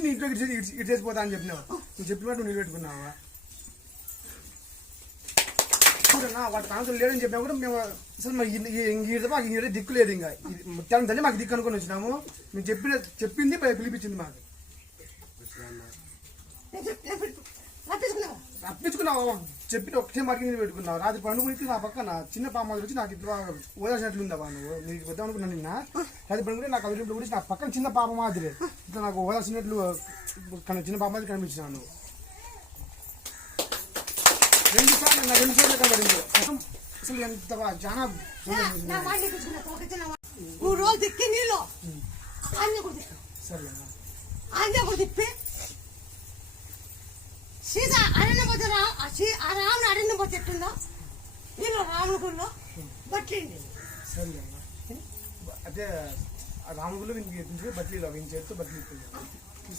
పిలిపించి నీ ఇంట్లో ఇటు చేసిపోతా అని చెప్పినావు. నువ్వు చెప్పినట్టు నీళ్ళు పెట్టుకున్నావా? వాటి కాన్సల్ లేదని చెప్పినా కూడా మేము అసలు మాకు ఇంక దిక్కు లేదు. ఇంకా ముత్యాలను తల్లి మాకు దిక్కు అనుకుని వచ్చినాము. మేము చెప్పింది పిలిపించింది మాకు. రప్పించుకున్నావు చెప్పి ఒకటే మాటకి నేను పెట్టుకున్నావు. రాత్రి పండుగకి నా పక్కన చిన్న పామాదులు వచ్చి నాకు ఇట్లా ఓదాల్సినట్లుందా నువ్వు? నీకు వద్దాం అనుకున్నా నిన్న. రాత్రి పండుగ నాకు అదుపులో కూడా నా పక్కన చిన్న పాప మాదిరి ఇట్లా నాకు ఓదాల్సినట్లు చిన్న పాప మాదిరి కనిపించినావు నువ్వు. 2 సార్లు కనబడింది. అసలు ఎంత చాలా తిప్పి సీత అరణ్య పోతే రాముడు అరణ్య పోతే ఎట్టుందో నేను రాముడి గుడిలో బట్లిండి. సరే అదే రాముడి గుడిలో బట్లీలో చేస్తూ బట్టలు